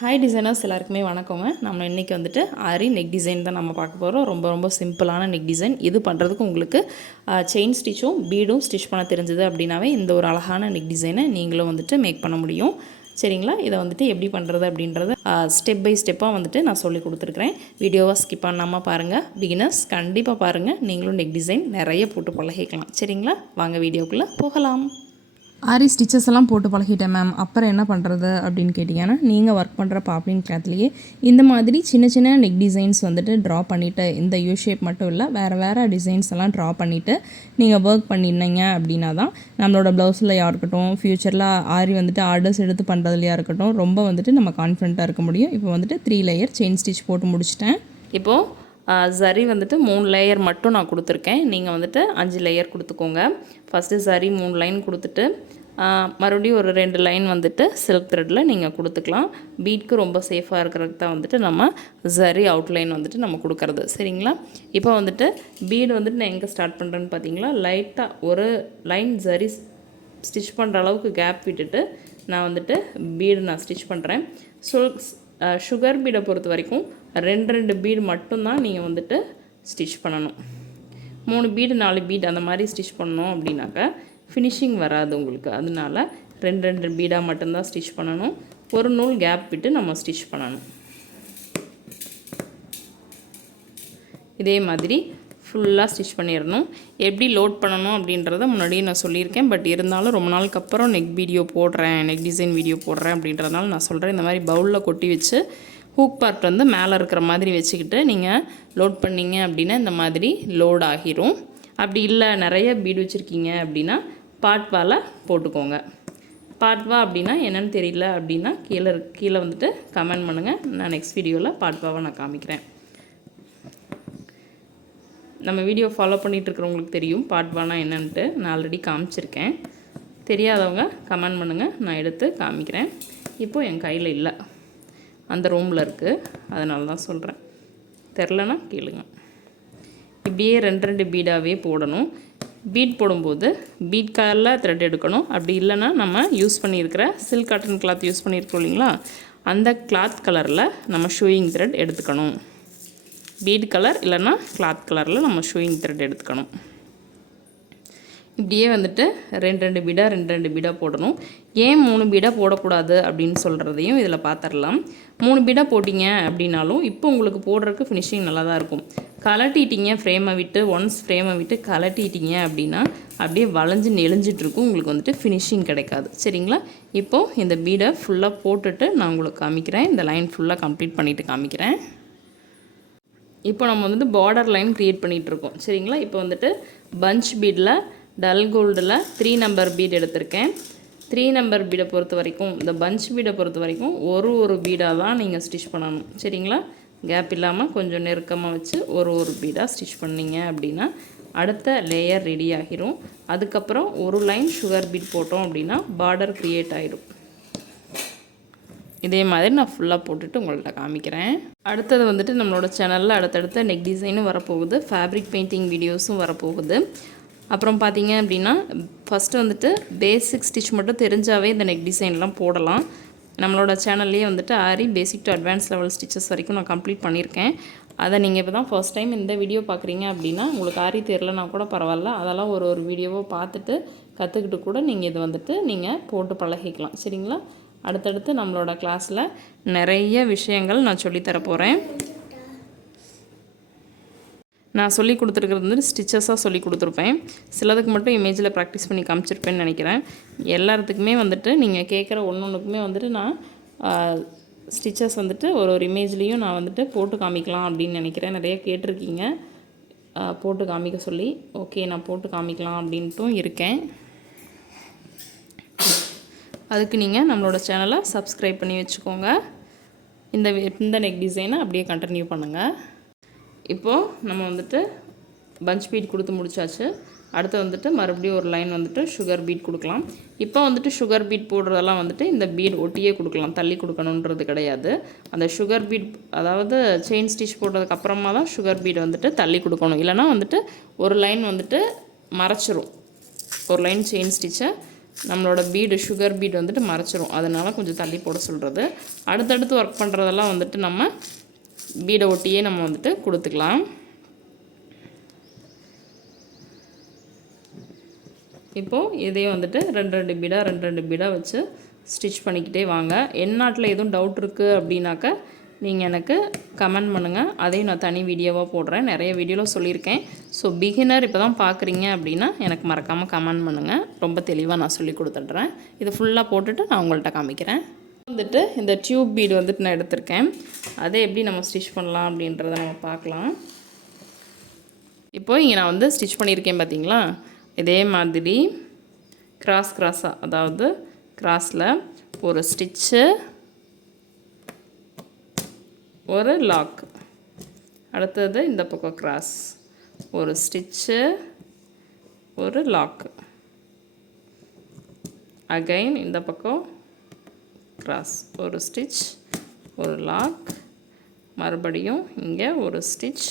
Hi designers எல்லாருக்குமே வணக்கங்க. நம்ம இன்றைக்கி வந்துட்டு ஆரி நெக் டிசைன் தான் நம்ம பார்க்க போகிறோம். ரொம்ப சிம்பிளான நெக் டிசைன். இது பண்ணுறதுக்கு உங்களுக்கு செயின் ஸ்டிச்சும் பீடும் ஸ்டிச் பண்ண தெரிஞ்சது அப்படின்னாவே இந்த ஒரு அழகான நெக் டிசைனை நீங்களும் வந்துட்டு மேக் பண்ண முடியும். சரிங்களா? இதை வந்துட்டு எப்படி பண்ணுறது அப்படின்றத ஸ்டெப் பை ஸ்டெப்பாக வந்துட்டு நான் சொல்லி கொடுத்துருக்குறேன். வீடியோவை ஸ்கிப் பண்ணாமல் பாருங்கள். பிகினர்ஸ் கண்டிப்பாக பாருங்கள். நீங்களும் நெக் டிசைன் நிறைய போட்டு பழகிக்கலாம். சரிங்களா? வாங்க வீடியோக்குள்ளே போகலாம். ஆரி ஸ்டிச்சஸ் எல்லாம் போட்டு பழகிட்டேன் மேம், அப்புறம் என்ன பண்ணுறது அப்படின்னு கேட்டிங்கன்னா, நீங்கள் ஒர்க் பண்ணுற பாப்ளின் கிளாத்லேயே இந்த மாதிரி சின்ன சின்ன நெக் டிசைன்ஸ் வந்துட்டு ட்ரா பண்ணிவிட்டு, இந்த யூ ஷேப் மட்டும் இல்லை வேறு டிசைன்ஸ் எல்லாம் ட்ரா பண்ணிவிட்டு நீங்கள் ஒர்க் பண்ணியிருந்தீங்க அப்படின்னா தான் நம்மளோட ப்ளவுஸ்லையா இருக்கட்டும், ஃப்யூச்சரில் ஆரி வந்துட்டு ஆர்டர்ஸ் எடுத்து பண்ணுறதுலையா இருக்கட்டும், ரொம்ப வந்துட்டு நம்ம கான்ஃபிடென்ட்டாக இருக்க முடியும். இப்போ வந்துட்டு 3 லேயர் செயின் ஸ்டிச் போட்டு முடிச்சிட்டேன். இப்போது சரி வந்துட்டு 3 லேயர் மட்டும் நான் கொடுத்துருக்கேன். நீங்கள் வந்துட்டு 5 லேயர் கொடுத்துக்கோங்க. ஃபஸ்ட்டு சரி 3 லைன் கொடுத்துட்டு மறுபடியும் ஒரு 2 லைன் வந்துட்டு சில்க் த்ரெட்டில் நீங்கள் கொடுத்துக்கலாம். பீட்க்கு ரொம்ப சேஃபாக இருக்கிறதுக்கு தான் வந்துட்டு நம்ம சரி அவுட்லைன் வந்துட்டு நம்ம கொடுக்குறது. சரிங்களா? இப்போ வந்துட்டு பீடு வந்துட்டு நான் எங்கே ஸ்டார்ட் பண்ணுறேன்னு பார்த்தீங்களா, லைட்டாக ஒரு லைன் சரி ஸ்டிச் பண்ணுற அளவுக்கு கேப் விட்டுட்டு நான் வந்துட்டு பீடு நான் ஸ்டிச் பண்ணுறேன். சுகர் பீடை பொறுத்த வரைக்கும் 2 பீடு மட்டும்தான் நீங்கள் வந்துட்டு ஸ்டிச் பண்ணணும். 3 பீடு 4 பீடு அந்த மாதிரி ஸ்டிச் பண்ணணும் அப்படின்னாக்கா ஃபினிஷிங் வராது உங்களுக்கு. அதனால 2 பீடாக மட்டும்தான் ஸ்டிச் பண்ணணும். ஒரு நூல் கேப் விட்டு நம்ம ஸ்டிச் பண்ணணும். இதே மாதிரி ஃபுல்லாக ஸ்டிச் பண்ணிடணும். எப்படி லோட் பண்ணணும் அப்படின்றத முன்னாடியே நான் சொல்லியிருக்கேன். பட் இருந்தாலும் ரொம்ப நாளுக்கு அப்புறம் நெக் டிசைன் வீடியோ போடுறேன் அப்படின்றதுனால நான் சொல்கிறேன். இந்த மாதிரி பவுலில் கொட்டி வச்சு ஹூக் பார்ட் வந்து மேலே இருக்கிற மாதிரி வச்சுக்கிட்டு நீங்கள் லோட் பண்ணிங்க அப்படின்னா இந்த மாதிரி லோட் ஆகிரும். அப்படி இல்லை நிறைய பீடு வச்சுருக்கீங்க அப்படின்னா பாட்வால போட்டுக்கோங்க. பாட்வா அப்படின்னா என்னென்னு தெரியல அப்படின்னா கீழே வந்துட்டு கமெண்ட் பண்ணுங்கள். நான் நெக்ஸ்ட் வீடியோவில் பாட்வாவை நான் காமிக்கிறேன். நம்ம வீடியோ ஃபாலோ பண்ணிகிட்டு இருக்கிறவங்களுக்கு தெரியும் பாட்வானா என்னன்ட்டு. நான் ஆல்ரெடி காமிச்சிருக்கேன். தெரியாதவங்க கமெண்ட் பண்ணுங்கள், நான் எடுத்து காமிக்கிறேன். இப்போது என் கையில் இல்லை, அந்த ரூமில் இருக்குது, அதனால தான் சொல்கிறேன். தெரிலனா கேளுங்க. இப்படியே 2 பீடாகவே போடணும். பீட் போடும்போது பீட் கலரில் த்ரெட் எடுக்கணும். அப்படி இல்லைன்னா நம்ம யூஸ் பண்ணியிருக்கிற சில்க் காட்டன் கிளாத் யூஸ் பண்ணியிருக்கோம் இல்லைங்களா, அந்த கிளாத் கலரில் நம்ம ஷூயிங் த்ரெட் எடுத்துக்கணும். பீட் கலர் இல்லைன்னா கிளாத் கலரில் நம்ம ஷூயிங் த்ரெட் எடுத்துக்கணும். இப்படியே வந்துட்டு 2 பீடாக போடணும். ஏன் 3 பீடாக போடக்கூடாது அப்படின்னு சொல்கிறதையும் இதில் பார்த்துடலாம். 3 பீடாக போட்டிங்க அப்படின்னாலும் இப்போ உங்களுக்கு போடுறதுக்கு ஃபினிஷிங் நல்லா தான் இருக்கும். கலட்டிட்டீங்க ஃப்ரேமை விட்டு கலட்டிட்டீங்க அப்படின்னா அப்படியே வளைஞ்சு நெளிஞ்சிட்ருக்கும். உங்களுக்கு வந்துட்டு ஃபினிஷிங் கிடைக்காது. சரிங்களா? இப்போது இந்த பீடை ஃபுல்லாக போட்டுட்டு நான் உங்களுக்கு காமிக்கிறேன். இந்த லைன் ஃபுல்லாக கம்ப்ளீட் பண்ணிவிட்டு காமிக்கிறேன். இப்போ நம்ம வந்துட்டு பார்டர் லைன் க்ரியேட் பண்ணிகிட்ருக்கோம். சரிங்களா? இப்போ வந்துட்டு பஞ்ச் பீடில் டல் கோல்டில் 3 நம்பர் பீட் எடுத்திருக்கேன். 3 நம்பர் பீடை பொறுத்த வரைக்கும், இந்த பஞ்ச் பீடை பொறுத்த வரைக்கும் ஒரு பீடாக தான் நீங்கள் ஸ்டிச் பண்ணணும். சரிங்களா? கேப் இல்லாமல் கொஞ்சம் நெருக்கமாக வச்சு ஒரு பீடாக ஸ்டிச் பண்ணிங்க அப்படின்னா அடுத்த லேயர் ரெடி ஆகிரும். அதுக்கப்புறம் ஒரு லைன் சுகர் பீட் போட்டோம் அப்படின்னா பார்டர் க்ரியேட் ஆகிடும். இதே மாதிரி நான் ஃபுல்லாக போட்டுட்டு உங்கள்கிட்ட காமிக்கிறேன். அடுத்தது வந்துட்டு நம்மளோட சேனலில் அடுத்தடுத்த நெக் டிசைனும் வரப்போகுது, ஃபேப்ரிக் பெயிண்டிங் வீடியோஸும் வரப்போகுது. அப்புறம் பார்த்தீங்க அப்படின்னா ஃபஸ்ட்டு வந்துட்டு பேசிக் ஸ்டிச் மட்டும் தெரிஞ்சாவே இந்த நெக் டிசைன்லாம் போடலாம். நம்மளோட சேனல்லேயே வந்துட்டு aari basic to advance level stitches வரைக்கும் நான் கம்ப்ளீட் பண்ணியிருக்கேன். அதை நீங்கள் இப்போ தான் ஃபர்ஸ்ட் டைம் இந்த வீடியோ பார்க்குறீங்க அப்படின்னா உங்களுக்கு ஆரி தெரியலனா கூட பரவாயில்ல, அதெல்லாம் ஒரு வீடியோவை பார்த்துட்டு கற்றுக்கிட்டு கூட நீங்கள் இது வந்துட்டு நீங்கள் போட்டு பழகிக்கலாம். சரிங்களா? அடுத்தடுத்து நம்மளோட கிளாஸில் நிறைய விஷயங்கள் நான் சொல்லித்தர போகிறேன். நான் சொல்லி கொடுத்துருக்கிறது வந்து ஸ்டிச்சஸாக சொல்லி கொடுத்துருப்பேன். சிலதுக்கு மட்டும் இமேஜில் ப்ராக்டிஸ் பண்ணி காமிச்சிருப்பேன்னு நினைக்கிறேன். எல்லாத்துக்குமே வந்துட்டு நீங்கள் கேட்குற ஒன்றுக்குமே வந்துட்டு நான் ஸ்டிச்சஸ் வந்துட்டு ஒரு இமேஜ்லேயும் நான் வந்துட்டு போட்டு காமிக்கலாம் அப்படின்னு நினைக்கிறேன். நிறைய கேட்டிருக்கீங்க போட்டு காமிக்க சொல்லி. ஓகே, நான் போட்டு காமிக்கலாம் அப்படின்ட்டும் இருக்கேன். அதுக்கு நீங்கள் நம்மளோட சேனலை சப்ஸ்கிரைப் பண்ணி வச்சுக்கோங்க. இந்த நெக் டிசைனை அப்படியே கண்டினியூ பண்ணுங்கள். இப்போது நம்ம வந்துட்டு பஞ்ச் பீட் கொடுத்து முடிச்சாச்சு. அடுத்து வந்துட்டு மறுபடியும் ஒரு லைன் வந்துட்டு சுகர் பீட் கொடுக்கலாம். இப்போ வந்துட்டு சுகர் பீட் போடுறதெல்லாம் வந்துட்டு இந்த பீட் ஒட்டியே கொடுக்கலாம், தள்ளி கொடுக்கணுன்றது கிடையாது. அந்த சுகர் பீட் அதாவது செயின் ஸ்டிச் போடுறதுக்கு அப்புறமா தான் சுகர் பீட் வந்துட்டு தள்ளி கொடுக்கணும். இல்லைனா வந்துட்டு ஒரு லைன் வந்துட்டு மறைச்சிரும். ஒரு லைன் செயின் ஸ்டிச்சை நம்மளோட பீடு சுகர் பீடு வந்துட்டு மறைச்சிரும். அதனால் கொஞ்சம் தள்ளி போட சொல்கிறது. அடுத்தடுத்து ஒர்க் பண்ணுறதெல்லாம் வந்துட்டு நம்ம பீடை ஒட்டியே நம்ம வந்துட்டு கொடுத்துக்கலாம். இப்போது இதையும் வந்துட்டு ரெண்டு பீடாக வச்சு ஸ்டிச் பண்ணிக்கிட்டே வாங்க. எந்நாட்டில் எதுவும் டவுட் இருக்குது அப்படின்னாக்கா நீங்கள் எனக்கு கமெண்ட் பண்ணுங்கள். அதையும் நான் தனி வீடியோவாக போடுறேன். நிறைய வீடியோவில் சொல்லியிருக்கேன். ஸோ பிகினர் இப்போ தான் பார்க்குறீங்க அப்படின்னா எனக்கு மறக்காமல் கமெண்ட் பண்ணுங்கள். ரொம்ப தெளிவாக நான் சொல்லி கொடுத்துட்றேன். இது ஃபுல்லாக போட்டுட்டு நான் உங்கள்கிட்ட காமிக்கிறேன். வந்துட்டு இந்த டியூப் பீடு வந்துட்டு நான் எடுத்திருக்கேன். அதை எப்படி நம்ம ஸ்டிச் பண்ணலாம் அப்படின்றத நம்ம பார்க்கலாம். இப்போது இங்கே நான் வந்து ஸ்டிச் பண்ணியிருக்கேன் பார்த்தீங்களா. இதே மாதிரி கிராஸாக, அதாவது கிராஸில் ஒரு ஸ்டிச்சு, ஒரு லாக், அடுத்தது இந்த பக்கம் கிராஸ், ஒரு ஸ்டிச்சு, ஒரு லாக், அகைன் இந்த பக்கம் கிராஸ், ஒரு ஸ்டிச், ஒரு லாக், மறுபடியும் இங்கே ஒரு ஸ்டிச்,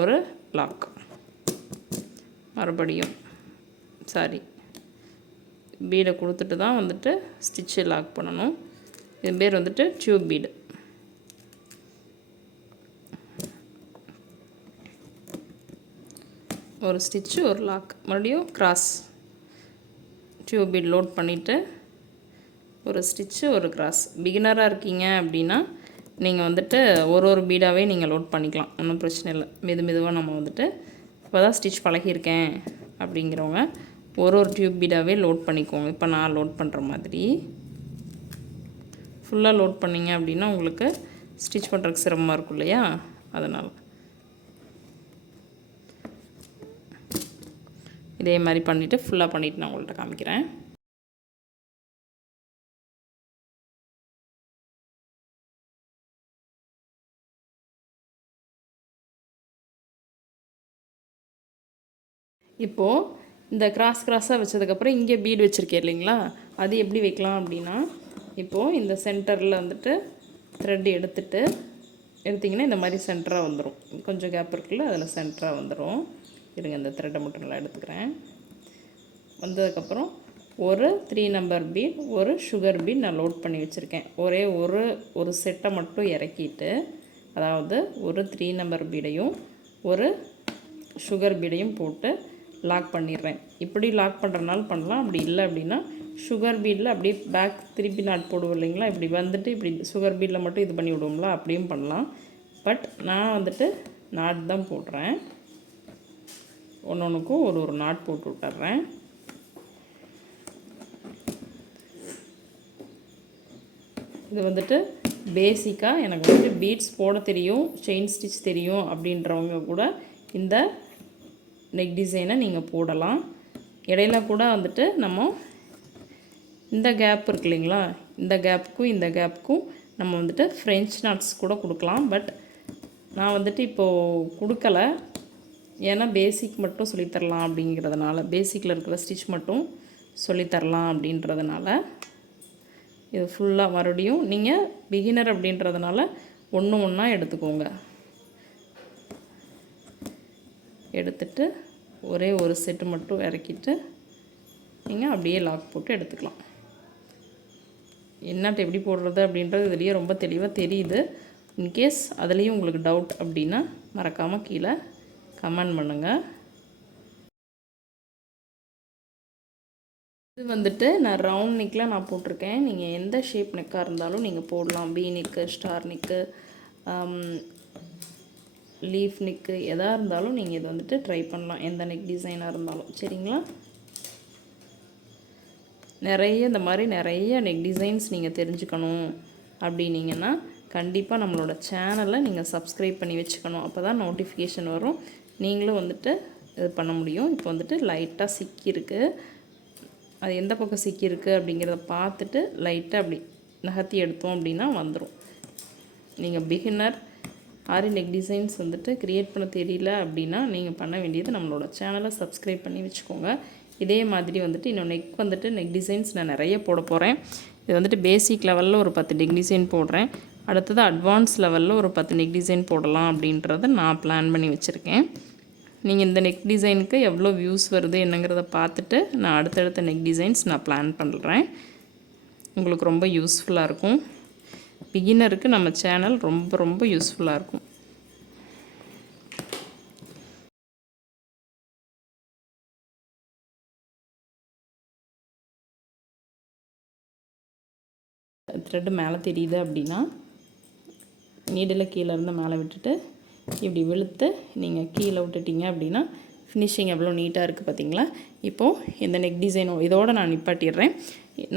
ஒரு லாக், மறுபடியும் பீடை கொடுத்துட்டு தான் வந்துட்டு ஸ்டிச்சு லாக் பண்ணணும். இது பேர் வந்துட்டு டியூப் பீடு. ஒரு ஸ்டிச்சு, ஒரு லாக், மறுபடியும் கிராஸ், டியூப் பீட் லோட் பண்ணிவிட்டு ஒரு ஸ்டிச்சு, ஒரு கிராஸ். பிகினராக இருக்கீங்க அப்படின்னா நீங்கள் வந்துட்டு ஒரு பீடாகவே நீங்கள் லோட் பண்ணிக்கலாம். ஒன்றும் பிரச்சனை இல்லை. மெதுவாக நம்ம வந்துட்டு இப்போ தான் ஸ்டிச் பழகியிருக்கேன் அப்படிங்கிறவங்க ஒரு டியூப் பீடாகவே லோட் பண்ணிக்கோங்க. இப்போ நான் லோட் பண்ணுற மாதிரி ஃபுல்லாக லோட் பண்ணிங்க அப்படின்னா உங்களுக்கு ஸ்டிச் பண்ணுறதுக்கு சிரமமாக இருக்கும் இல்லையா, அதனால் இதே மாதிரி பண்ணிவிட்டு ஃபுல்லாக பண்ணிவிட்டு நான் உங்கள்கிட்ட காமிக்கிறேன். இப்போது இந்த கிராஸாக வச்சதுக்கப்புறம் இங்கே பீடு வச்சுருக்கேன் இல்லைங்களா, அது எப்படி வைக்கலாம் அப்படின்னா, இப்போது இந்த சென்டரில் வந்துட்டு த்ரெட் எடுத்திங்கன்னா இந்த மாதிரி சென்டராக வந்துடும். கொஞ்சம் கேப் இருக்குல்ல, அதில் சென்டராக வந்துடும். இருங்க, இந்த த்ரெட்டை மட்டும் நல்லா எடுத்துக்கிறேன். வந்ததுக்கப்புறம் ஒரு 3 நம்பர் பீட், ஒரு சுகர் பீட் நான் லோட் பண்ணி வச்சுருக்கேன். ஒரே ஒரு செட்டை மட்டும் இறக்கிட்டு, அதாவது ஒரு 3 நம்பர் பீடையும் ஒரு சுகர் பீடையும் போட்டு லாக் பண்ணிடுறேன். இப்படி லாக் பண்ணுறனால பண்ணலாம். அப்படி இல்லை அப்படின்னா சுகர் பீடில் அப்படியே பேக் திருப்பி நாட் போடுவோம் இல்லைங்களா, இப்படி வந்துட்டு இப்படி சுகர் பீடில் மட்டும் இது பண்ணி விடுவோம்ல, அப்படியும் பண்ணலாம். பட் நான் வந்துட்டு நாட் தான் போடுறேன். ஒன்றுக்கும் ஒரு நாட் போட்டு விட்டுறேன். இது வந்துட்டு பேசிக்காக எனக்கு வந்துட்டு பீட்ஸ் போட தெரியும், செயின் ஸ்டிச் தெரியும் அப்படின்றவங்க கூட இந்த நெக் டிசைனை நீங்கள் போடலாம். இடையில கூட வந்துட்டு நம்ம இந்த கேப் இருக்கு இல்லைங்களா, இந்த கேப்புக்கும் நம்ம வந்துட்டு ஃப்ரெஞ்ச் நாட்ஸ் கூட கொடுக்கலாம். பட் நான் வந்துட்டு இப்போது கொடுக்கலை. ஏன்னா பேசிக் மட்டும் சொல்லித்தரலாம் அப்படிங்கிறதுனால, பேசிக்கில் இருக்கிற ஸ்டிச் மட்டும் சொல்லித்தரலாம் அப்படின்றதுனால இது ஃபுல்லாக மறுபடியும் நீங்கள் பிகினர் அப்படின்றதுனால ஒன்றா எடுத்துக்கோங்க. எடுத்துட்டு ஒரே ஒரு செட்டு மட்டும் இறக்கிட்டு நீங்கள் அப்படியே லாக் போட்டு எடுத்துக்கலாம். என்னாட்ட எப்படி போடுறது அப்படின்றது இதுலேயே ரொம்ப தெளிவாக தெரியுது. இன்கேஸ் அதுலேயும் உங்களுக்கு டவுட் அப்படின்னா மறக்காமல் கீழே கமெண்ட் பண்ணுங்கள். இது வந்துட்டு நான் ரவுண்ட் நெக்கில் நான் போட்டிருக்கேன். நீங்கள் எந்த ஷேப் நெக்காக இருந்தாலும் நீங்கள் போடலாம். V neck, star neck, leaf neck, எதாக இருந்தாலும் நீங்கள் இதை வந்துட்டு ட்ரை பண்ணலாம். எந்த நெக் டிசைனாக இருந்தாலும் சரிங்களா. இந்த மாதிரி நிறைய நெக் டிசைன்ஸ் நீங்கள் தெரிஞ்சுக்கணும் அப்படின்னீங்கன்னா கண்டிப்பாக நம்மளோட சேனலை நீங்கள் சப்ஸ்கிரைப் பண்ணி வச்சுக்கணும். அப்போ தான் நோட்டிஃபிகேஷன் வரும். நீங்களும் வந்துட்டு இது பண்ண முடியும். இப்போ வந்துட்டு லைட்டாக சிக்கியிருக்கு. அது எந்த பக்கம் சிக்கியிருக்கு அப்படிங்கிறத பார்த்துட்டு லைட்டாக அப்படி நகர்த்தி எடுத்தோம் அப்படின்னா வந்துடும். நீங்கள் பிகினர் ஆரி நெக் டிசைன்ஸ் வந்துட்டு க்ரியேட் பண்ண தெரியல அப்படின்னா நீங்கள் பண்ண வேண்டியது நம்மளோட சேனலை சப்ஸ்கிரைப் பண்ணி வச்சுக்கோங்க. இதே மாதிரி வந்துட்டு இன்னும் நெக் டிசைன்ஸ் நான் நிறைய போட போகிறேன். இது வந்துட்டு பேசிக் லெவலில் ஒரு 10 நெக் டிசைன் போடுறேன். அடுத்தது அட்வான்ஸ் லெவலில் ஒரு 10 நெக் டிசைன் போடலாம் அப்படின்றத நான் பிளான் பண்ணி வச்சுருக்கேன். நீங்கள் இந்த நெக் டிசைனுக்கு எவ்வளோ வியூஸ் வருது என்னங்கிறத பார்த்துட்டு நான் அடுத்தடுத்த நெக் டிசைன்ஸ் நான் பிளான் பண்ணுறேன். உங்களுக்கு ரொம்ப யூஸ்ஃபுல்லாக இருக்கும். பிகினருக்கு நம்ம சேனல் ரொம்ப ரொம்ப யூஸ்ஃபுல்லாக இருக்கும். த்ரெட்டு மேலே தெரியுது அப்படின்னா நீடில் கீழே இருந்து மேலே விட்டுட்டு இப்படி வெளுத்து நீங்கள் கீழே விட்டுட்டீங்க அப்படின்னா ஃபினிஷிங் எவ்வளோ நீட்டாக இருக்குது பார்த்தீங்களா. இப்போது இந்த நெக் டிசைனும் இதோடு நான் நிப்பாட்டிடுறேன்.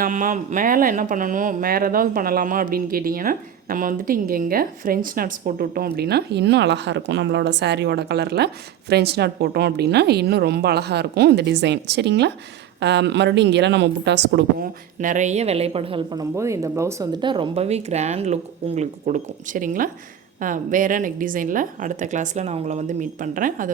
நம்ம மேலே என்ன பண்ணணும், வேறு ஏதாவது பண்ணலாமா அப்படின்னு கேட்டிங்கன்னா, நம்ம வந்துட்டு இங்கே ஃப்ரெஞ்ச் நாட்ஸ் போட்டு விட்டோம் அப்படின்னா இன்னும் அழகாக இருக்கும். நம்மளோட சாரியோட கலரில் ஃப்ரெஞ்ச் நாட் போட்டோம் அப்படின்னா இன்னும் ரொம்ப அழகாக இருக்கும் இந்த டிசைன். சரிங்களா. மறுபடியும் இங்கெல்லாம் நம்ம புட்டாஸ் கொடுப்போம். நிறைய வேலைப்பாடுகள் பண்ணும்போது இந்த ப்ளவுஸ் வந்துட்டு ரொம்பவே கிராண்ட் லுக் உங்களுக்கு கொடுக்கும். சரிங்களா. வேறு நெக் டிசைனில் அடுத்த கிளாஸில் நான் உங்களை வந்து மீட் பண்ணுறேன். அது